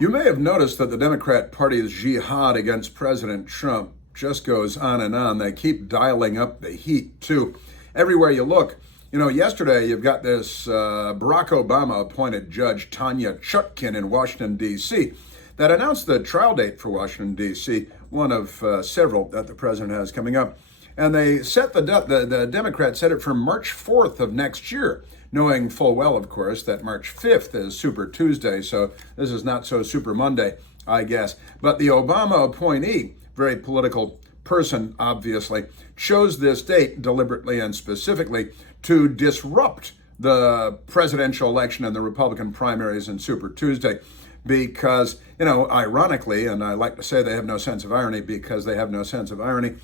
You may have noticed that the Democrat Party's jihad against President Trump just goes on and on. They keep dialing up the heat, too. Everywhere you look, yesterday you've got this Barack Obama appointed judge, Tanya Chutkin, in Washington, D.C., that announced the trial date for Washington, D.C., one of several that the president has coming up. And they set the Democrats set it for March 4th of next year, knowing full well, of course, that March 5th is Super Tuesday, so this is not so Super Monday, I guess. But the Obama appointee, very political person, obviously, chose this date deliberately and specifically to disrupt the presidential election and the Republican primaries in Super Tuesday. Because, ironically, and I like to say they have no sense of irony because they have no sense of irony,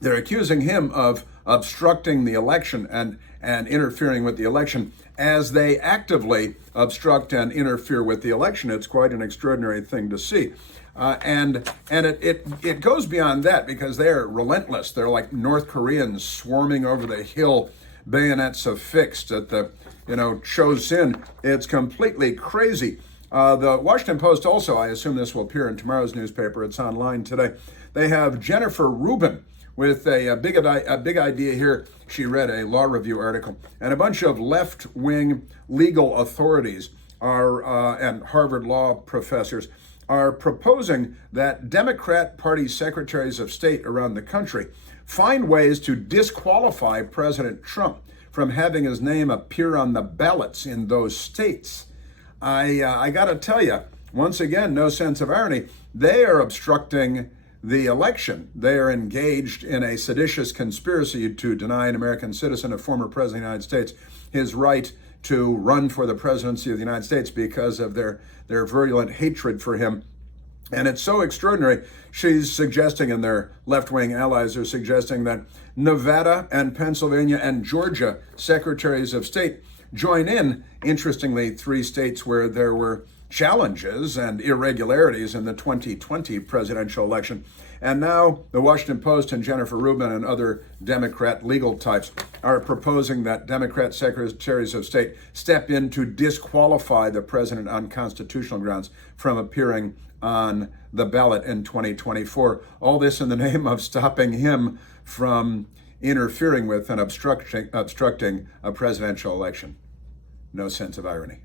they're accusing him of obstructing the election and interfering with the election as they actively obstruct and interfere with the election. It's quite an extraordinary thing to see. And it goes beyond that because they're relentless. They're like North Koreans swarming over the hill, bayonets affixed at the, Chosin. It's completely crazy. The Washington Post also, I assume this will appear in tomorrow's newspaper, it's online today. They have Jennifer Rubin with a big idea here. She read a law review article, and a bunch of left-wing legal authorities and Harvard law professors are proposing that Democrat Party secretaries of state around the country find ways to disqualify President Trump from having his name appear on the ballots in those states. I got to tell you, once again, no sense of irony, they are obstructing the election. They are engaged in a seditious conspiracy to deny an American citizen, a former president of the United States, his right to run for the presidency of the United States because of their virulent hatred for him. And it's so extraordinary. She's suggesting, and their left-wing allies are suggesting, that Nevada and Pennsylvania and Georgia secretaries of state join in, interestingly, 3 states where there were challenges and irregularities in the 2020 presidential election. And now the Washington Post and Jennifer Rubin and other Democrat legal types are proposing that Democrat secretaries of state step in to disqualify the president on constitutional grounds from appearing on the ballot in 2024. All this in the name of stopping him from interfering with and obstructing a presidential election. No sense of irony.